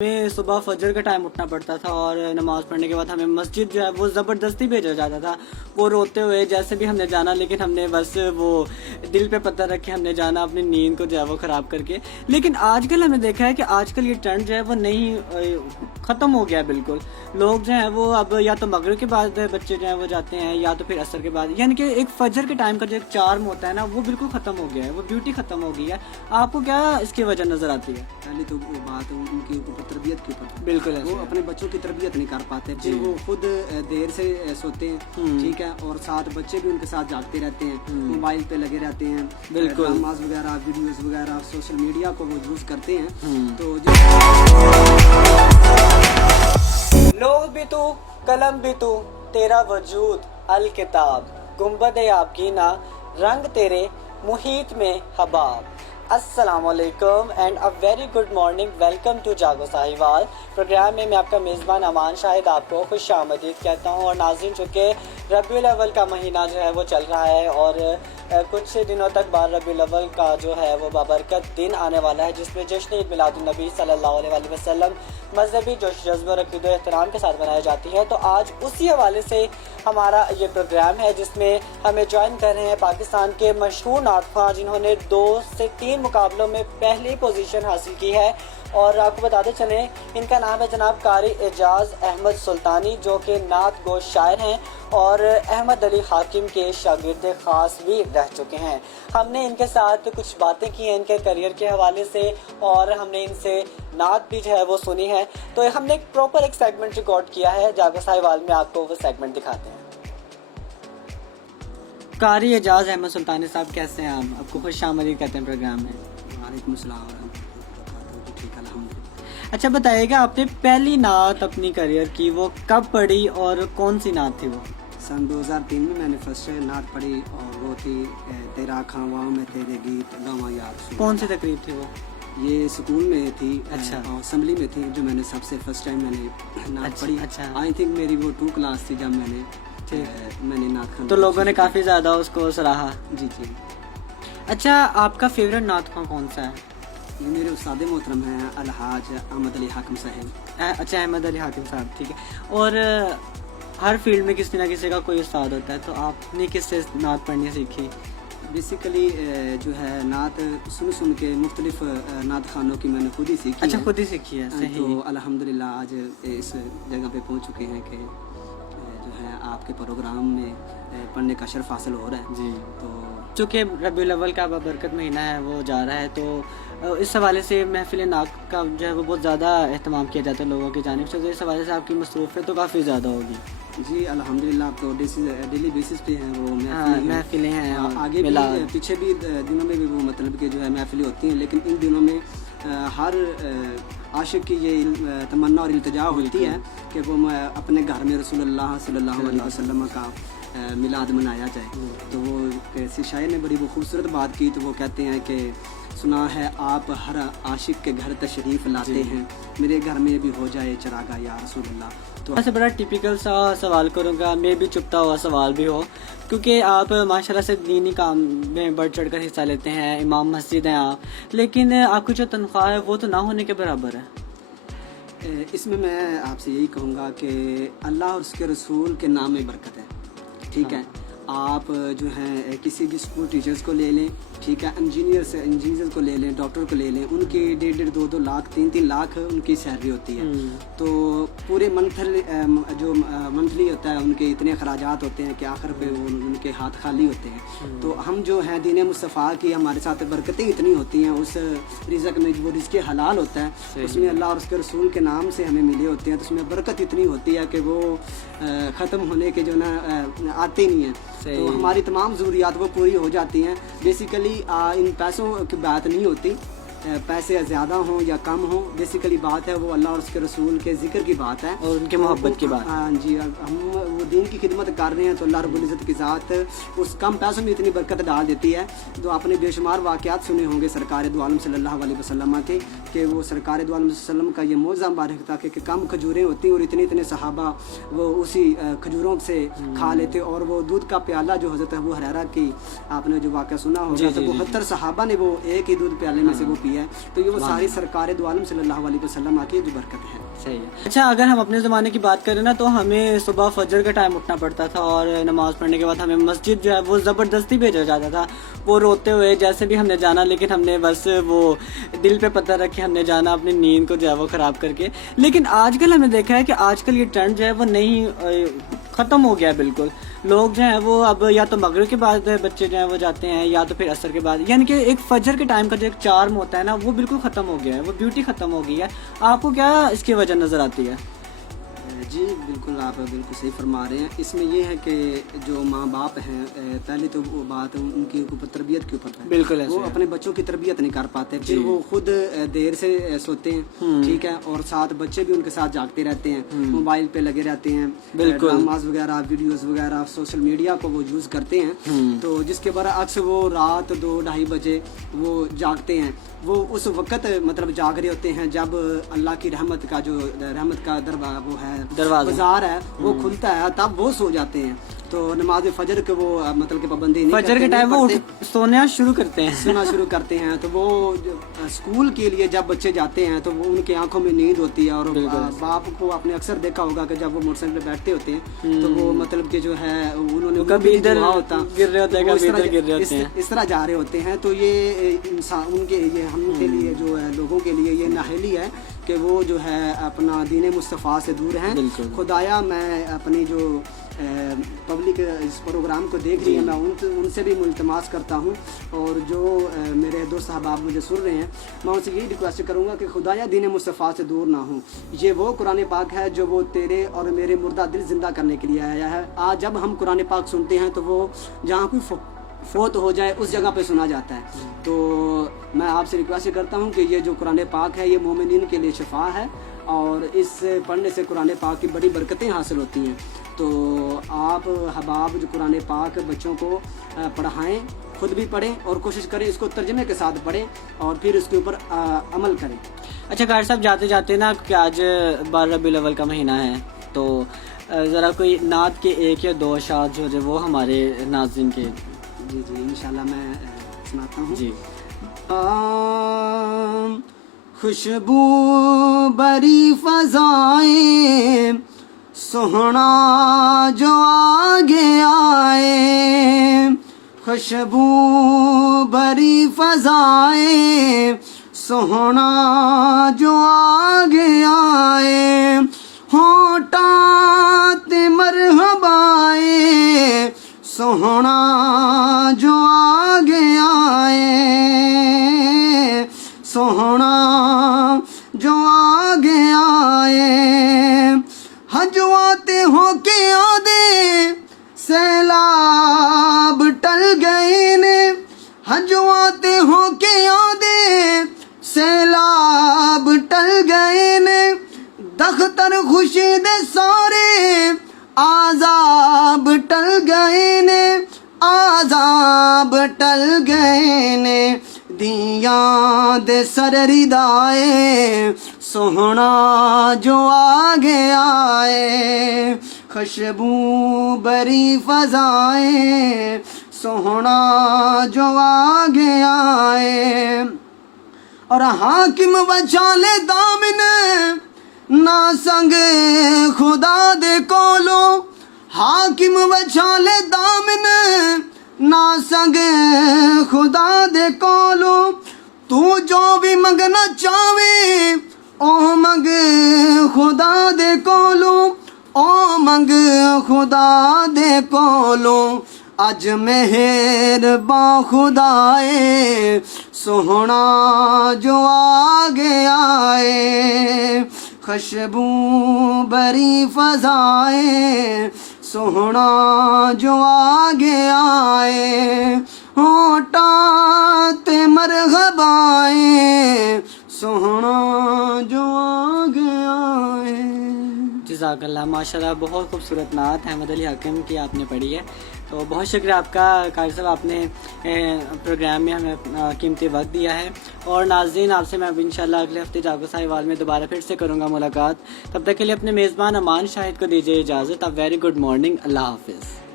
हमें सुबह फजर का टाइम उठना पड़ता था और नमाज़ पढ़ने के बाद हमें मस्जिद जो है वो ज़बरदस्ती भेजा जाता था। वो रोते हुए जैसे भी हमने जाना, लेकिन हमने बस वो दिल पे पत्थर रख के हमने जाना, अपनी नींद को जो है वो ख़राब करके। लेकिन आजकल हमने देखा है कि आजकल ये ट्रेंड जो है वो नहीं ख़त्म हो गया है बिल्कुल। लोग जो हैं वो अब या तो मगरिब के बाद बच्चे जो हैं वो जाते हैं या तो फिर असर के बाद, यानी कि एक फजर के टाइम का जो एक चार्म होता है ना वो बिल्कुल ख़त्म हो गया है, वो ब्यूटी ख़त्म हो गई है। आपको क्या इसकी वजह नज़र आती है? पहले तो वो बात उनकी ऊपर तरबियत के ऊपर, बिल्कुल वो अपने बच्चों की तरबियत नहीं कर पाते, फिर वो खुद देर से सोते हैं, ठीक है, और साथ बच्चे भी उनके साथ जागते रहते हैं, मोबाइल पे लगे रहते हैं, बिल्कुल ड्रामास वगैरह, वीडियोस वगैरह, सोशल मीडिया को वो यूज़ करते हैं। तो जो लोग भी तू, कलम भी तू, तेरा वजूद अल किताब, गुंबद आपकी ना, रंग तेरे मुहीत में हबाब। अस्सलामुअलैकुम and a very good morning. Welcome to Jago Sahiwal programme में मैं आपका मेज़बान अमान शाहिद आपको खुश आमदीद कहता हूँ। और नाज़रीन, चूँकि रबीउल अव्वल का महीना जो है वो चल रहा है और कुछ दिनों तक बाद रबीउल अव्वल का जो है वो बाबरकत दिन आने वाला है, जिसमें जश्न ईद मिलादुन नबी सल्लल्लाहु अलैहि वसल्लम मजहबी जोश जज्बे और अक़ीदत और एहतराम के साथ मनाई जाती है। तो आज उसी हवाले से हमारा ये प्रोग्राम है, जिसमें हमें ज्वाइन कर रहे हैं पाकिस्तान के मशहूर नातख़्वां, जिन्होंने 2 से 3 मुकाबलों में पहली पोजीशन हासिल की है। और आपको बताते चलें, इनका नाम है जनाब कारी एजाज अहमद सुल्तानी, जो कि नात गो शायर हैं और अहमद अली हाकिम के शागिर्द ख़ास भी रह चुके हैं। हमने इनके साथ कुछ बातें की हैं इनके करियर के हवाले से, और हमने इनसे नात भी जो है वो सुनी है। तो हमने एक सेगमेंट रिकॉर्ड किया है जागो साहिवाल में, आपको वो सेगमेंट दिखाते हैं। कारी एजाज अहमद सुल्तानी साहब, कैसे हैं आप? आपको खुश आमदीद कहते हैं प्रोग्राम में। वालेकुम अस्सलाम व रहमतुल्लाहि, ठीक है, अल्हम्दुलिल्लाह। अच्छा बताइएगा, आपने पहली नात अपनी करियर की वो कब पढ़ी और कौन सी नात थी वो? सन 2003 में मैंने फर्स्ट नात पढ़ी और वो थी तेरा खावाओं में तेरे गीत गावा यार। कौन सी तकरीब थी वो? ये स्कूल में थी, अच्छा, असेंबली में थी, जो मैंने सबसे फर्स्ट टाइम मैंने नात पढ़ी। अच्छा, आई थिंक मेरी वो 2 क्लास थी जब मैंने नात खान। तो लोगों ने काफ़ी ज़्यादा उसको सराहा। जी जी। अच्छा, आपका फेवरेट नातख़्वां कौन सा है? ये मेरे उस्ताद मोहतरम हैं अलहाज अहमद अली हाकिम साहब। अच्छा, अहमद अली हाकिम साहब, ठीक है। और हर फील्ड में किसी ना किसी का कोई उस्ताद होता है, तो आपने किससे नात पढ़नी सीखी? बेसिकली जो है नात सुन के मुख्तलिफ नात खानों की मैंने खुद ही सीखी। अच्छा, है। खुद ही सीखी है, सही। तो अल्हम्दुलिल्लाह आज इस जगह पे पहुंच चुके हैं कि जो है आपके प्रोग्राम में पढ़ने का शर्फ हासिल हो रहा है जी। तो चूँकि रबीउल अव्वल का बरकत महीना है वो जा रहा है, तो इस हवाले से महफिल नात का जो है वो बहुत ज़्यादा एहतमाम किया जाता है लोगों की जानिब से, तो इस हवाले से आपकी मसरूफ़ियत तो काफ़ी ज़्यादा होगी। जी अल्हम्दुलिल्लाह। तो डेली बेसिस पे हैं वो महफिलें हैं, आगे भी पीछे भी दिनों में भी वो मतलब कि जो है महफिलें होती हैं, लेकिन इन दिनों में हर आशिक की ये तमन्ना और इल्तिजा होती है कि वो अपने घर में रसूलुल्लाह सल्लल्लाहु अलैहि वसल्लम का मिलाद मनाया जाए। तो वो किसी शायर ने बड़ी वो खूबसूरत बात की, तो वो कहते हैं कि सुना है आप हर आशिक के घर तशरीफ़ लाते हैं, मेरे घर में भी हो जाए चरागा या रसूलुल्लाह। तो ऐसे बड़ा टिपिकल सा सवाल करूँगा, मैं भी चुपता हुआ सवाल भी हो, क्योंकि आप माशाल्लाह से दीनी काम में बढ़ चढ़ कर हिस्सा लेते हैं, इमाम मस्जिद हैं आप, लेकिन आपकी जो तनख्वाह है वो तो ना होने के बराबर है। इसमें मैं आपसे यही कहूँगा कि अल्लाह और उसके रसूल के नाम में बरकत है, ठीक है। आप जो हैं किसी भी स्कूल टीचर्स को ले लें, ठीक है, इंजीनियर्स को ले लें, डॉक्टर को ले लें, उनकी 1.5 2 लाख 3 लाख उनकी सैलरी होती है। तो पूरे मंथली होता है, उनके इतने अखराजात होते हैं कि आखिर पे उनके हाथ खाली होते हैं। तो हम जो हैं दीन मुस्तफ़ा की हमारे साथ बरकतें इतनी होती हैं, उस रिज़्क़ में जो रिज़्क़ हलाल होता है उसमें अल्लाह और उसके रसूल के नाम से हमें मिले होते हैं, तो उसमें बरकत इतनी होती है कि वो ख़त्म होने के जो ना आते नहीं हैं। तो हमारी तमाम ज़रूरियात वो पूरी हो जाती हैं। बेसिकली इन पैसों की बात नहीं होती, पैसे ज़्यादा हों या कम हों, बेसिकली बात है वो अल्लाह और उसके रसूल के ज़िक्र की बात है और उनके मोहब्बत की बात। हाँ जी, हम वो दीन की खिदमत कर रहे हैं तो अल्लाह रब्बुल इज़्ज़त की ज़ात उस कम पैसों में इतनी बरकत डाल देती है। तो आपने बेशुमार वाक़यात सुने होंगे सरकार दो आलम सल्लल्लाहु अलैहि वसल्लम के, कि वो सरकार दो आलम वसल्लम का ये मौज़ा मुबारक था कि कम खजूरें होती और इतने सहाबा वो उसी खजूरों से खा लेते, और वो दूध का प्याला जो हज़रत अबू हुरैरा की आपने जो वाक़या सुना होगा, तो 72 सहाबा ने वो एक ही दूध प्याले में से वो ہوتی ہے. تو یہ وہ ساری سرکار دو عالم صلی اللہ علیہ وسلم کی جو برکت ہے. صحیح ہے. اچھا اگر ہم اپنے زمانے کی بات کریں نا تو ہمیں صبح فجر کا ٹائم اٹھنا پڑتا تھا اور نماز پڑھنے کے بعد ہمیں مسجد جو ہے وہ زبردستی بھیجا جاتا تھا, وہ روتے ہوئے جیسے بھی ہم نے جانا, لیکن ہم نے بس وہ دل پہ پتہ رکھے ہم نے جانا اپنی نیند کو جو ہے وہ خراب کر کے. لیکن آج کل ہم نے دیکھا ہے کہ آج کل یہ ٹرینڈ جو ہے وہ نہیں, ختم ہو گیا ہے بالکل. لوگ جو ہیں وہ اب یا تو مغرب کے بعد بچے جو ہیں وہ جاتے ہیں یا تو پھر عصر کے بعد, یعنی کہ ایک فجر کے ٹائم کا جو ایک چارم ہوتا ہے نا وہ بالکل ختم ہو گیا ہے, وہ بیوٹی ختم ہو گئی ہے. آپ کو کیا اس کی وجہ نظر آتی ہے؟ جی بالکل, آپ بالکل صحیح فرما رہے ہیں. اس میں یہ ہے کہ جو ماں باپ ہیں, پہلے تو وہ بات ان کی اوپر تربیت کے اوپر ہے. بالکل وہ اپنے بچوں کی تربیت نہیں کر پاتے, پھر وہ خود دیر سے سوتے ہیں, ٹھیک ہے, اور ساتھ بچے بھی ان کے ساتھ جاگتے رہتے ہیں, موبائل پہ لگے رہتے ہیں, ڈراماز وغیرہ ویڈیوز وغیرہ سوشل میڈیا کو وہ یوز کرتے ہیں. تو جس کے برعکس وہ رات 2-2:30 بجے وہ جاگتے ہیں. وہ اس وقت مطلب جاگ رہے ہوتے ہیں جب اللہ کی رحمت کا دروازہ بازار ہے وہ کھلتا ہے, تب وہ سو جاتے ہیں. تو نماز فجر کے وہ مطلب کہ پابندی نہیں, فجر کے ٹائم وہ سونا شروع کرتے ہیں. تو وہ اسکول کے لیے جب بچے جاتے ہیں تو وہ ان کی آنکھوں میں نیند ہوتی ہے. اور باپ کو آپ نے اکثر دیکھا ہوگا کہ جب وہ موٹر سائیکل پہ بیٹھتے ہوتے ہیں تو وہ مطلب کہ جو ہے انہوں نے کبھی ادھر گر رہے ہوتے ہیں, اس طرح جا رہے ہوتے ہیں. تو یہ انسان ان کے یہ ہم کے لیے جو ہے لوگوں کے لیے یہ نااہلی ہے کہ وہ جو ہے اپنا دین مصطفیٰ سے دور ہیں. خدایا میں اپنی جو پبلک اس پروگرام کو دیکھ رہی ہیں میں ان سے بھی ملتماس کرتا ہوں, اور جو میرے دوست احباب مجھے سن رہے ہیں میں ان سے یہی ریکویسٹ کروں گا کہ خدایا دین مصطفیٰ سے دور نہ ہوں. یہ وہ قرآن پاک ہے جو وہ تیرے اور میرے مردہ دل زندہ کرنے کے لیے آیا ہے. آج جب ہم قرآن پاک سنتے ہیں تو وہ جہاں کوئی فوت ہو جائے اس جگہ پہ سنا جاتا ہے. تو میں آپ سے ریکویسٹ کرتا ہوں کہ یہ جو قرآن پاک ہے یہ مومنین کے لیے شفا ہے, اور اس پڑھنے سے قرآن پاک کی بڑی برکتیں حاصل ہوتی ہیں. تو آپ حباب جو قرآن پاک بچوں کو پڑھائیں, خود بھی پڑھیں اور کوشش کریں اس کو ترجمے کے ساتھ پڑھیں اور پھر اس کے اوپر عمل کریں. اچھا قاری صاحب, جاتے جاتے نا کہ آج 12 ربیع الاول کا مہینہ ہے, تو ذرا کوئی نعت کے 1 یا 2 اشعار جو ہے وہ ہمارے ناظرین کے. جی انشاءاللہ میں سناتا ہوں. جی. خوشبو بری فضائیں سوہنا جو آگے آئے, خوشبو بری فضائیں سوہنا جو آگے آئے, ہونٹات مرحبائے سوہنا جو آگے آئے, سوہنا جو آگے آئے. ہجواتے ہو کے آدھے سیلاب ٹل گئے نے, ہجواتے ہو کے آدھے سیلاب ٹل گئے نے, دختر خوشی دے سارے عذاب ٹل گئے نے, عذاب ٹل گئے نے. دیاں دے سر ردائے سوہنا جو آگے آئے, خوشبو بری فضائیں سوہنا جو آگے آئے. اور حاکم وچالے دامن نا سنگ خدا دے کولو, حاکم وچالے دامن نا سنگ خدا دے کولو. تو جو بھی منگنا چاہے او منگ خدا دے کولو, او منگ خدا دے کولو. اج مہرباں خدائے سوہنا جو آگے آئے, خوشبو بری فضائیں سوہنا جو آگے آئے, ہونٹات مرحبائیں سوہنا جو آگے آئے. جزاک اللہ, ماشاءاللہ بہت خوبصورت نعت احمد علی حاکم کی آپ نے پڑھی ہے. تو بہت شکریہ آپ کا قاری صاحب, آپ نے پروگرام میں ہمیں قیمتی وقت دیا ہے. اور ناظرین آپ سے میں انشاءاللہ اگلے ہفتے جاگو ساہیوال میں دوبارہ پھر سے کروں گا ملاقات. تب تک کے لیے اپنے میزبان امان شاہد کو دیجیے اجازت. اب ویری گڈ مارننگ, اللہ حافظ.